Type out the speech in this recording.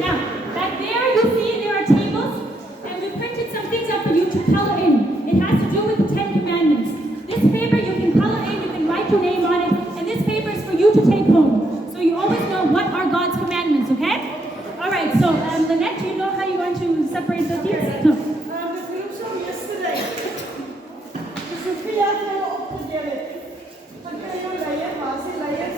Now, back there you see there are tables, and we printed some things up for you to color in. It has to do with the 10 Commandments. This paper you can color in, you can write your name on it, and this paper is for you to take home. So you always know what are God's commandments, okay? All right, so Lynette, do you know how you're going to separate the things? No. The groups from yesterday. Dus we 3 jaar geleden opgedeeld. Dan kan je leien, maar ze leien